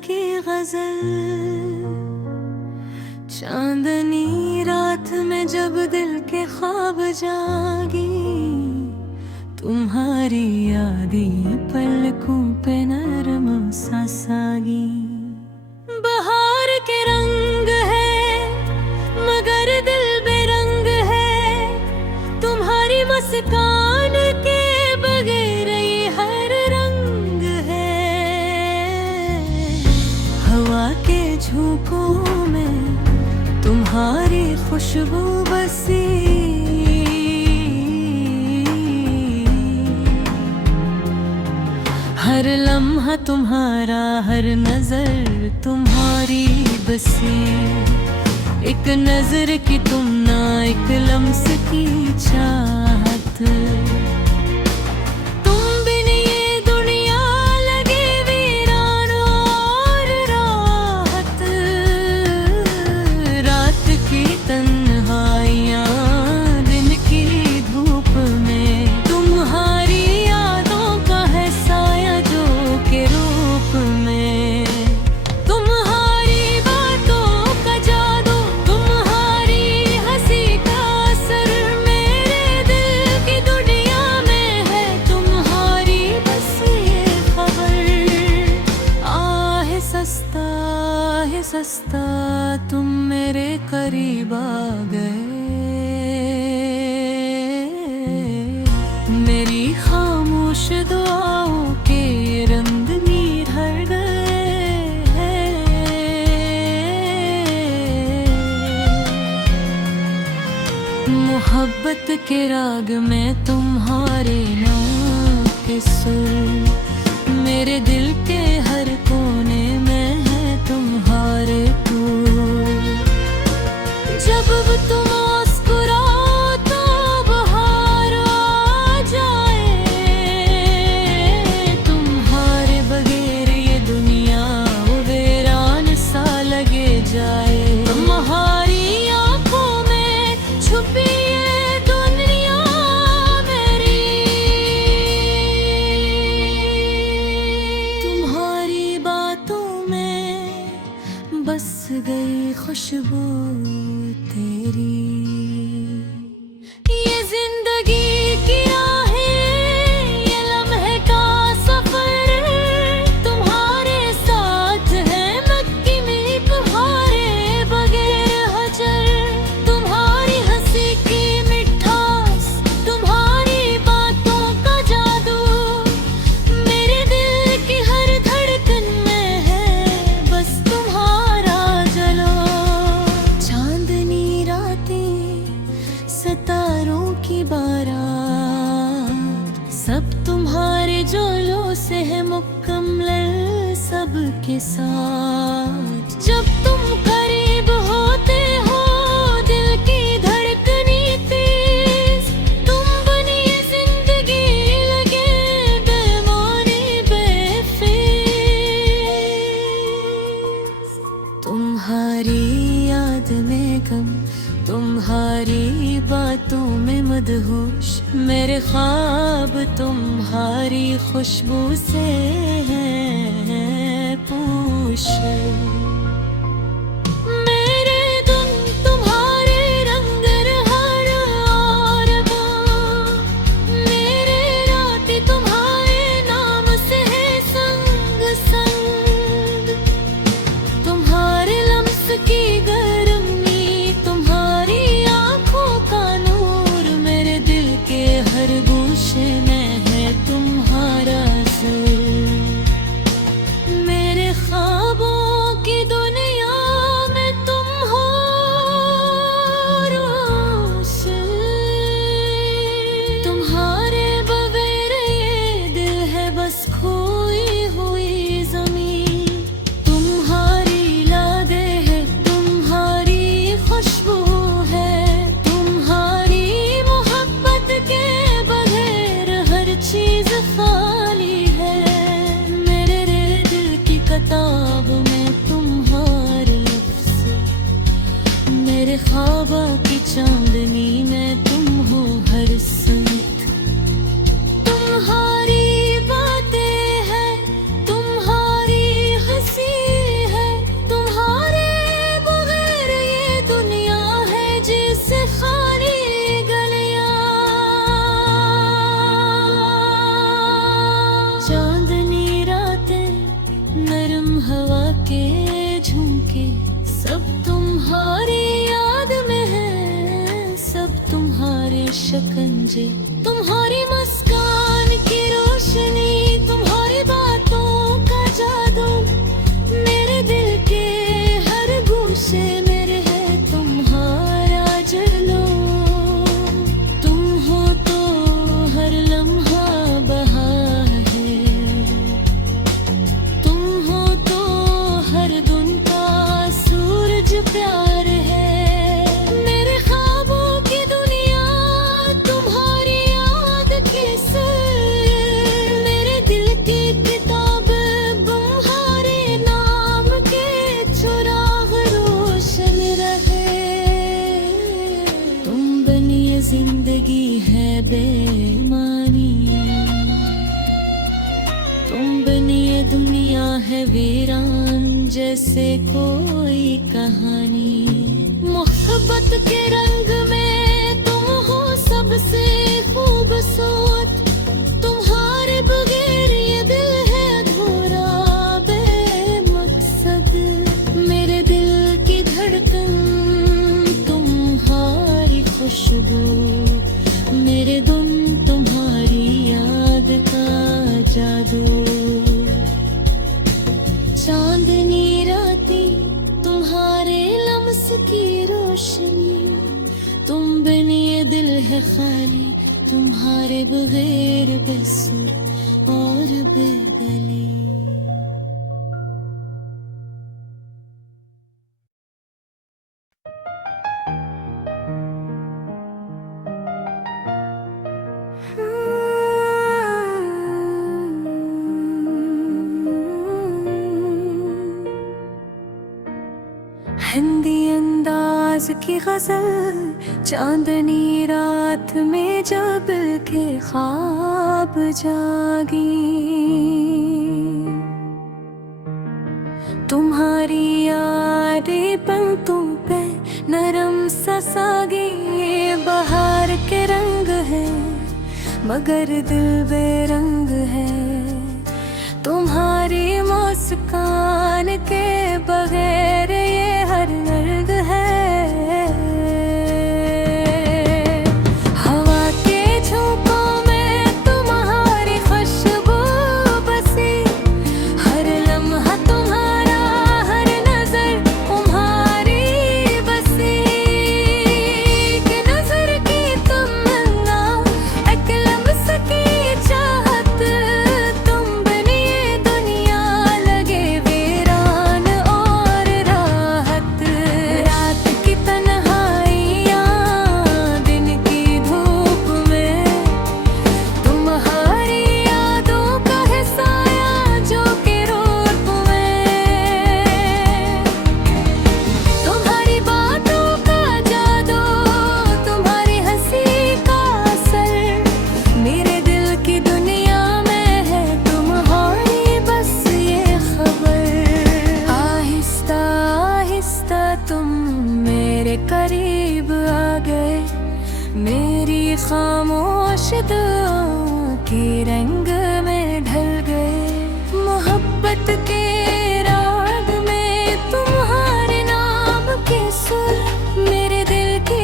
की गजल। चांदनी रात में जब दिल के ख्वाब जागी, तुम्हारी यादें पलकों पे नरम सा सागी। बहार के रंग है मगर दिल बेरंग है, तुम्हारी मुस्कान के बगैर ये हर रंग है। हवा के झोंकों में तुम्हारी खुशबू बसी, हर लम्हा तुम्हारा, हर नजर तुम्हारी बसी। एक नजर की तुम ना, एक लम्स की चाहत। तुम बिन ये दुनिया लगे वीरान और राहत। रात की तन्हाइयाँ दिन की धूप में, तुम्हारी यादों का है साया जो के रूप में। तुम्हारी बातों का जादू, तुम्हारी हंसी का असर, मेरे दिल की दुनिया में है तुम्हारी बस ये खबर। आहे सस्ता तुम मेरे करीब आ गए, मेरी खामोश दुआओं के रंग निखर गए। मोहब्बत के राग में तुम्हारे नाम के सुर, मेरे दिल के हर कोने में है तुम्हारे टूर। जब तुम मुस्कुराओ तो बहार आ जाए, तुम्हारे बगैर ये दुनिया वीरान सा लगे जाए। तुम्हारी आंखों में छुपी ये दुनिया मेरी, तुम्हारी बातों में बस गई खुशबू तेरी। ये जिंदगी की राहें, ये लम्हे का सफर, तुम्हारे साथ है मक्की में तुम्हारे बगैर हजर। तुम्हारी हंसी की मिठास, तुम्हारी बातों का जादू, मेरे दिल की हर धड़कन में है बस तुम्हारा जलो। चांदनी रातें सितारों की बारात, सब तुम्हारे जोलों से है मुकम्मल सबके साथ। जब तुम करीब होते हो दिल की धड़कनी तेज, तुम बनी ये जिंदगी लगे बेमानी बेफिक्र। तुम्हारी याद में गम, तुम्हारी बातों में मदहोश, मेरे ख्वाब तुम्हारी खुशबू से हैं पूश। मेरे दिन तुम्हारे रंग रहा और वो, मेरे रातें तुम्हारे नाम से है संग संग। तुम्हारे लम्स की गर्मी, तुम्हारी आंखों का नूर, मेरे दिल के हर गोशे में है तुम्हारा सर। मेरे ख्वाबों की दुनिया में तुम हो रोशन, तुम्हारे बगैर ये दिल है बस खोई हुई जमीन। तुम्हारी यादें है, तुम्हारी खुशबू है, तुम्हारी मोहब्बत के बगैर हर चीज खाली है। मेरे दिल की किताब में तुम्हारे लफ्ज़, मेरे ख्वाबों की चांदनी में तुम हो हर संत। तुम्हारी बातें हैं, तुम्हारी हंसी हवा के झुमके सब तुम्हारी याद में है, सब तुम्हारे शिकंजे, तुम्हारी मुस्कान की रोशनी, तुम्हारी बातों का जादू, मेरे दिल के हर गूसे में रहे तुम्हारा जलू। तुम हो तो हर लम्हा बहार है, तुम हो तो हर दिन का सूरज प्यार है। मेरे ख्वाबों की दुनिया तुम्हारी याद के सर, मेरे दिल की किताब तुम्हारे नाम के चुराग रोशन रहे। तुम बनी ये जिंदगी है बेमानी, तुम बनी ये दुनिया है वीरान जैसे कोई कहानी। मोहब्बत के रंग में तुम हो सबसे खूबसूरत, तुम्हारे बगैर ये दिल है अधूरा बेमकसद। मेरे दिल की धड़कन तुम्हारी खुशबू, मेरे गुम तुम्हारी याद का जादू। चांदनी रातें तुम्हारे लम्स की रोशनी, तुम बिन ये दिल है खाली, तुम्हारे बगैर बेसुर और बेगली। हिंदी अंदाज की गजल, चांदनी रात में जब के ख्वाब जागी, तुम्हारी यादें पंक्तों पे नरम सा सागी। बहार के रंग है मगर दिल बेरंग है, तुम्हारी मुस्कान के बगैर ये हर दर्द है। हवा के झोंकों में तुम्हारी खुशबू बसी, हर लम्हा तुम्हारा, हर नजर तुम्हारी बसी। एक नजर की तमन्ना, एक लम्स की चाहत, तुम बनी ये दुनिया लगे वीरान और राहत। रात की तन्हाइयाँ दिन की धूप में, तुम्हारी यादों का है साया जो कि रूप में। तुम्हारी बातों का जादू, तुम्हारी हंसी का असर, मेरे दिल की दुनिया में है तुम्हारी बस ये खबर। आहिस्ता आहिस्ता तुम मेरे करीब आ गए, मेरी खामोश दुआओं के रंग में ढल गए। मोहब्बत के राग में तुम्हारे नाम के सुर, मेरे दिल के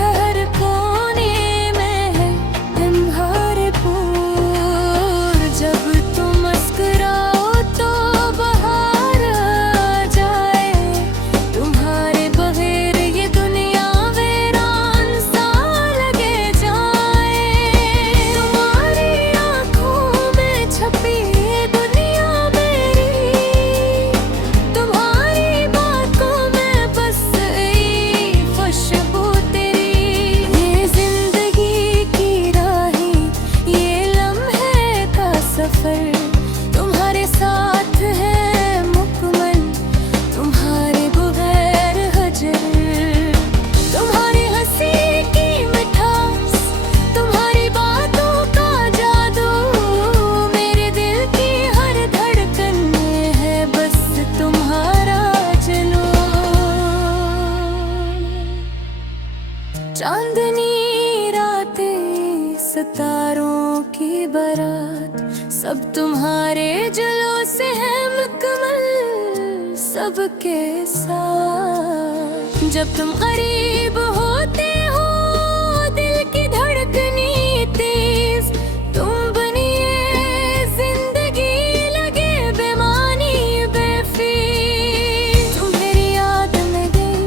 हर कोने में है तुम्हारे फूल। जब तुम मुस्कुराओ तो बहार आ जाए, तुम्हारे बगैर ये दुनिया वीरान सा लगे जाए। तुम्हारी आँखों में छपी ये दुनिया मेरी, तुम्हारी बातों में बस एक खुशबू तेरी। ये जिंदगी की राहें, ये लम्हे का सफर, तुम्हारे साथ है मुकम्मल, तुम्हारे बगैर हजर। तुम्हारी हंसी की मिठास, तुम्हारी बातों का जादू, मेरे दिल की हर धड़कन में है बस तुम्हारा जलू। चांदनी रातें सितारों की बारात, सब तुम्हारे जुलूस से है मुकम्मल, सबके साथ। जब तुम करीब होते हो दिल की धड़कनी तेज, तुम बनिए जिंदगी लगे बेमानी बेफिक्र। तुम मेरी याद में गई,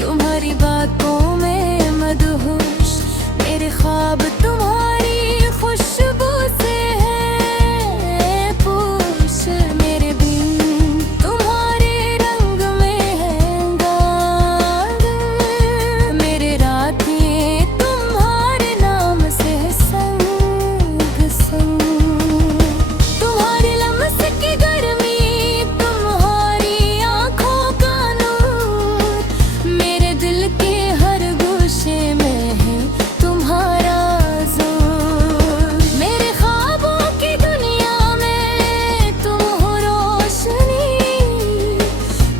तुम्हारी बातों में मदहोश, मेरे ख्वाब तुम्हारी खुशबू से है पूछ। मेरे बिन तुम्हारे रंग में है अंगार, मेरे रातें तुम्हारे नाम से संग संग। तुम्हारे लम्स की गर्मी, तुम्हारी आंखों का नूर, मेरे दिल के हर गोशे में है तुम्हारा जोर। मेरे ख्वाबों की दुनिया में तुम हो रोशनी,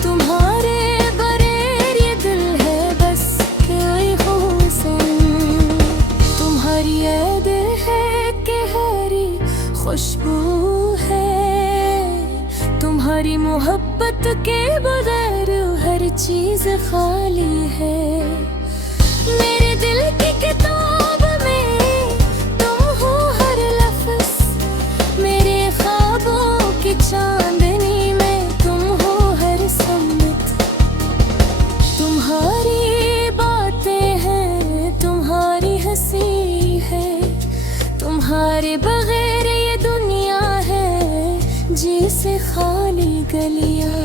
तुम्हारे बगैर ये दिल है बस कोई हुस्न। तुम्हारी याद है गहरी खुशबू है, तुम्हारी मोहब्बत के बगैर हर चीज खाली है। मेरे दिल की किताब में तुम हो हर लफ्ज, मेरे ख्वाबों की चांदनी में तुम हो हर सम्मत। तुम्हारी बातें हैं, तुम्हारी हंसी है, तुम्हारे बगैर ये दुनिया है जिसे खाली गलियां।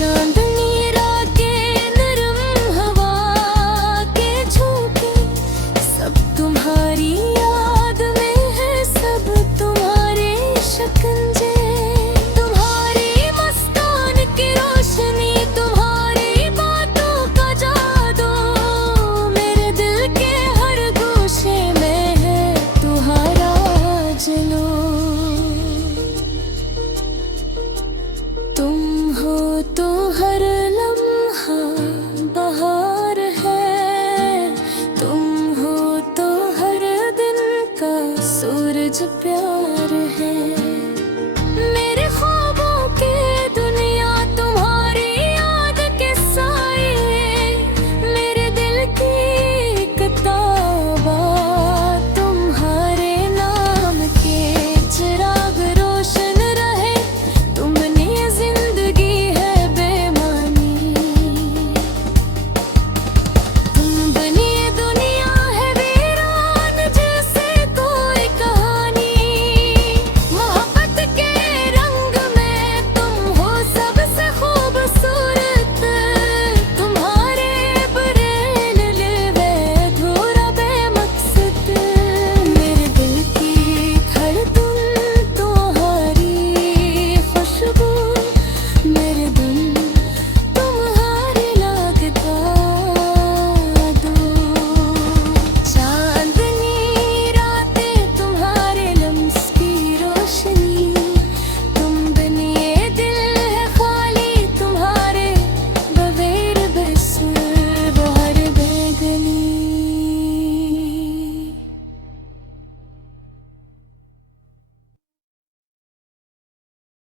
चांदनी रातें नरम हवा के झोंके, सब तुम्हारी याद में है, सब तुम्हारे शिकंजे। तुम्हारी मुस्कान की रोशनी, तुम्हारी बातों का जादू, मेरे दिल के हर गोशे में है तुम्हारा जलू। तुम हो तो हर लम्हा बहार है, तुम हो तो हर दिन का सूरज प्यार।